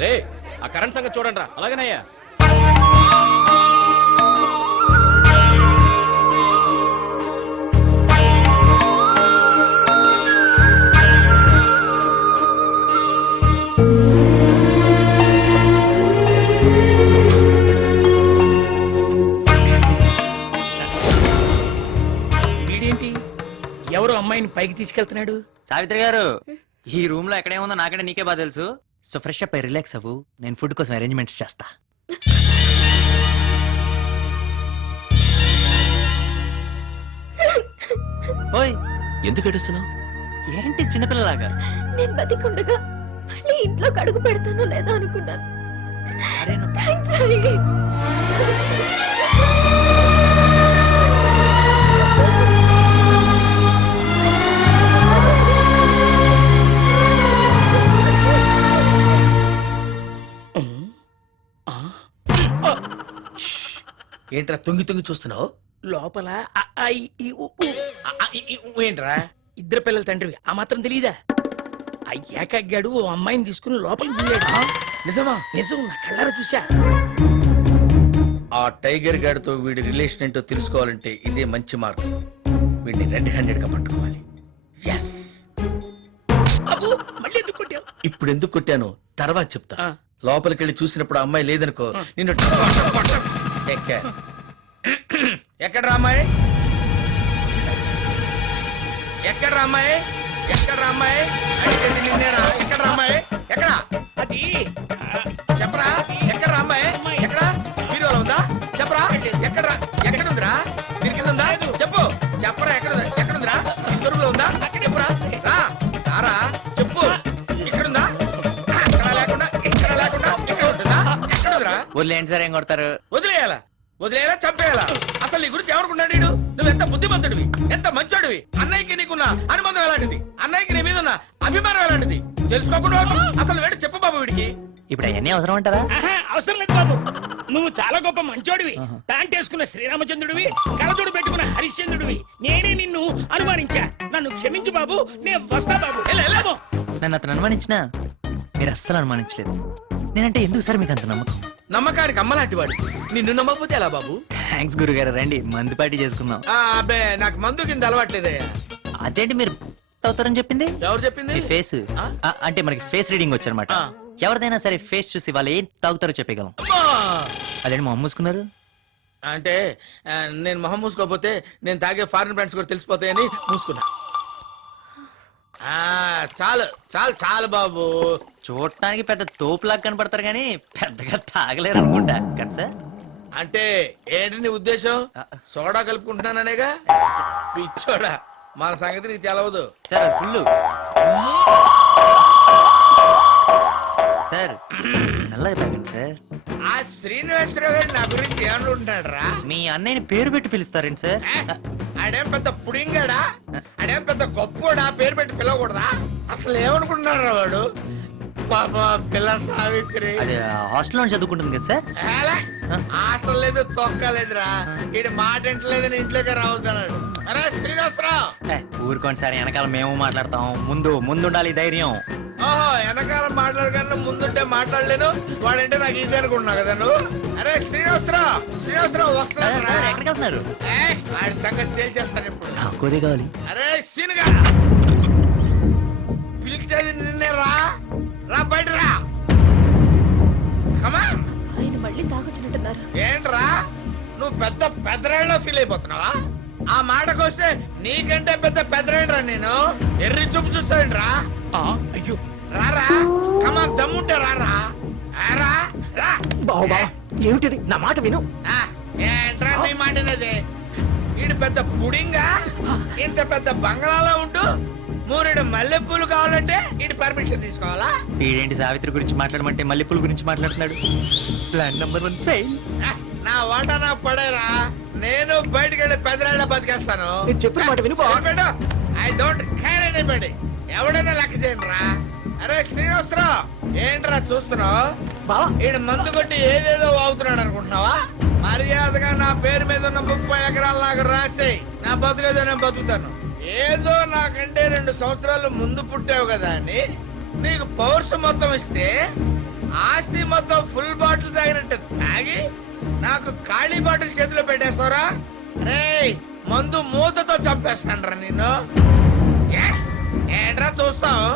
రే ఆ కరెంట్ సంగతి చూడండి రా. అలాగేనయ్యా. వీడేంటి ఎవరు అమ్మాయిని పైకి తీసుకెళ్తున్నాడు? సావిత్రి గారు, ఈ రూమ్ లో ఎక్కడేముందో నాకంటే నీకే బాగా తెలుసు. సో ఫ్రెష్ అప్ అయి రిలాక్స్ అవ్వు, నేను ఫుడ్ కోసం అరేంజ్మెంట్స్ చేస్తా. ఓయ్, ఎందుకు ఏడుస్తున్నావు? ఏంటి చిన్నపిల్లలాగా? నేను బతికుండగా మళ్ళీ ఇంట్లో అడుగు పెడతానో లేదో అనుకున్నాను. అరే థాంక్స్ హరి. ఏంట్రా తొంగి తొంగి చూస్తున్నావు? లోపల అ, ఆ, ఈ, ఉ, ఊ. ఏంట్రా? ఇద్దరు పిల్లల తండ్రివి ఆ మాత్రం తెలీదా? అయ్యాకగ్గాడు ఓ అమ్మాయిని తీసుకుని లోపలికి దిగాడు. నిజమా? నిజం, నా కళ్ళారా చూసా. ఆ టైగర్ గాడితో వీడి రిలేషన్ ఏంటో తెలుసుకోవాలంటే ఇదే మంచి మార్గం. వీడిని రెడ్ హ్యాండెడ్ గా పట్టుకోవాలి. ఎస్. అబ్బో, మళ్ళీ ఎందుకు కొట్టావు? ఇప్పుడు ఎందుకు కొట్టాను తర్వాత చెప్తా. ఆ. లోపలికి వెళ్ళి చూసినప్పుడు ఆ అమ్మాయి లేదనుకో, నిన్ను ఎక్కడ అమ్మాయి? ఎక్కడ అమ్మాయి? ఎక్కడ అమ్మాయి? అడిగేది నిన్నేరా? ఎక్కడ అమ్మాయి? ఎక్కడ? అది చెప్పరా? ఎక్కడ అమ్మాయి? ఎక్కడ? హీరోలో ఉందా? చెప్పరా? ఎక్కడ? ఎక్కడ ఉందిరా? దీని కింద ఉందా? చెప్పు. చెప్పరా? ఎక్కడ ఉంది? ఎక్కడ ఉందిరా? ఈ సరుకులో ఉందా? చెప్పురా. రా. రారా. చెప్పు. ఇక్కడ ఉందా? అక్కడ లేకుండా ఇక్కడ లేకుండా ఇక్కడ ఉంటుందా? ఎక్కడ ఉందిరా? వదిలేంటి సార్, ఏం కొడతారు? వదిలేయాలా? వదిలేయాలా? చంపేయాలా? అసలు నీ గురించి ఎవరుకున్నాడు? నువ్వు ఎంత బుద్ధిమంతుడివి, ఎంత మంచోడివి. అన్నయ్యకి నీకున్న అనుబంధం ఎలాంటిది, అన్నయ్యకి నీ మీద ఉన్న అభిమానం ఎలాంటిది తెలుసుకోకుండా అసలు వేడి చెప్పు బాబు వీడికి. ఇప్పుడు అవన్నీ అవసరం అంటారా? ఆహా, అవసరం లేదు బాబు. నువ్వు చాలా గొప్ప మంచోడివి. ప్యాంట్ వేసుకున్న శ్రీరామచంద్రుడివి, కళ్ళజోడు పెట్టుకున్న హరిశ్చంద్రుడివి. నేనే నిన్ను అనుమానించా. నన్ను క్షమించు బాబు, నేను వస్తా బాబు. వెళ్ళాము. నన్ను అతను అనుమానించినా మీరు అస్సలు అనుమానించలేదు. నేనంటే ఎందుకు సార్ మీకు అంత నమ్మకం? నమ్మకానికి అమ్మలాంటి వాడు. నిన్ను నమ్మకపోతే ఎలా బాబు? థ్యాంక్స్ గురుగారు, రండి మందు పార్టీ చేసుకుందాం. అబ్బే, నాకు మందు కింద అలవాట్లేదయ్యా. అదేంటి మీరు అవుతారని చెప్పింది? ఎవరు చెప్పింది? మీ ఫేస్. అంటే మనకి ఫేస్ రీడింగ్ వచ్చనమాట. ఎవరిదైనా సరే ఫేస్ చూసి వాళ్ళు ఏం తాగుతారో చెప్పగలం. అదేంటి మొహం మూసుకున్నారు? అంటే నేను మొహం మూసుకోపోతే నేను తాగే ఫారిన్ బ్రాండ్స్ కూడా తెలిసిపోతాయని మూసుకున్నా. చాలు చాలు చాలు బాబు. చూడటానికి పెద్ద తోపులాగా కనపడతారు కానీ పెద్దగా తాగలేరు అనుకుంటా కదా సార్? అంటే ఏంటి నీ ఉద్దేశం? సోడా కలుపుకుంటున్నాననేగా? పిచ్చోడా, మన సంగతి నీకు తెలవదు. సార్ ఫుల్ సార్ నల్లగా తాగండి సార్. ఆ శ్రీనివాసరావు గారు నా గురించి ఏమనుకుంటున్నాడు రా? మీ అన్నయ్యని పేరు పెట్టి పిలుస్తారేంటి సార్? ఆడేం పెద్ద పుడింగాడా? ఆడేం పెద్ద గొప్పోడా? పేరు పెట్టి పిలవకూడదా? అసలు ఏమనుకుంటున్నాడు రా వాడు? పాప పిల్ల సావిత్రి అదే హాస్టల్లో చదువుకుంటుంది కదా సార్? హాస్టల్ లేదు, తొక్కలేదురా. ఈడు మాట ఇంటలేదని ఇంట్లోకి రావుతున్నాడు. అరే శ్రీనివాసరావు, ఊరుకోండి సార్, వెనకాల మేము మాట్లాడతాం. ముందు ఉండాలి ధైర్యం. ఓహో, వెనకాల మాట్లాడకన్నా ముందుంటే మాట్లాడలేను. వాడంటే నాకు ఇది అనుకుంటున్నావు కదా నువ్వు. అరే శ్రీనివాసరావు, శ్రీనివాసరావు వస్తున్నాడు. ఎక్కడికి వెళ్తున్నారు? వాడి సంగతి తేల్చేస్తాను ఇప్పుడు. నాకు కావాలి. అరే సీనుగా, పిలిచేది నిన్నే రా. రా బయట రా. కమా. ఆయన మళ్ళీ తాగొచ్చినట్టున్నారు. ఏంట్రా నువ్వు పెద్ద పెద్దరాళ్ళ ఫీల్ అయిపోతున్నావా? ఆ మాటకొస్తే నీకంటే పెద్ద పెద్దరాయిరా నేను. ఎర్రి చూపు చూస్తావేంట్రా? అయ్యో రారా, కమా, దమ్ముంటే రారా. రా రా. బాబా, ఏమిటిది? నా మాట విను. ఏంట్రా నీ మాటనేది? ఈడు పెద్ద పుడింగా ఇంత పెద్ద బంగ్లాలో ఉంటూ మూరెడు మల్లెపూలు కావాలంటే ఈడు పర్మిషన్ తీసుకోవాలా? వీడేంటి సావిత్రి గురించి మాట్లాడమంటే మల్లెపూల గురించి మాట్లాడుతున్నాడు. Plan number 1 fail. నా నాకు పడేరా. నేను బయటికి వెళ్ళి పెద్దరాళ్ళ బతికేస్తాను. చెప్పిన మాట విను. I don't care anybody. ఎవడైనా లెక్క చేయండి రా. అరే శ్రీనివాసరావు, ఏంట్రా చూస్తున్నావు? ఈడు మందు కొట్టి ఏదేదో వాగుతున్నాడు అనుకుంటున్నావా? మర్యాదగా నా పేరు మీద ఉన్న 30 ఎకరాలు నాకు రాసేయి. నా బతుకేదో నేను బతుకుతాను. ఏదో నాకంటే 2 సంవత్సరాలు ముందు పుట్టావు కదా అని నీకు పౌరుషం మొత్తం ఇస్తే ఆస్తి మొత్తం ఫుల్ బాటిల్ తాగినట్టు తాగి నాకు ఖాళీ బాటిల్ చేతిలో పెట్టేస్తావురా రేయ్ మందు మూతతో చంపేస్తానరా నిన్ను ఎస్ ఏంట్రా చూస్తావు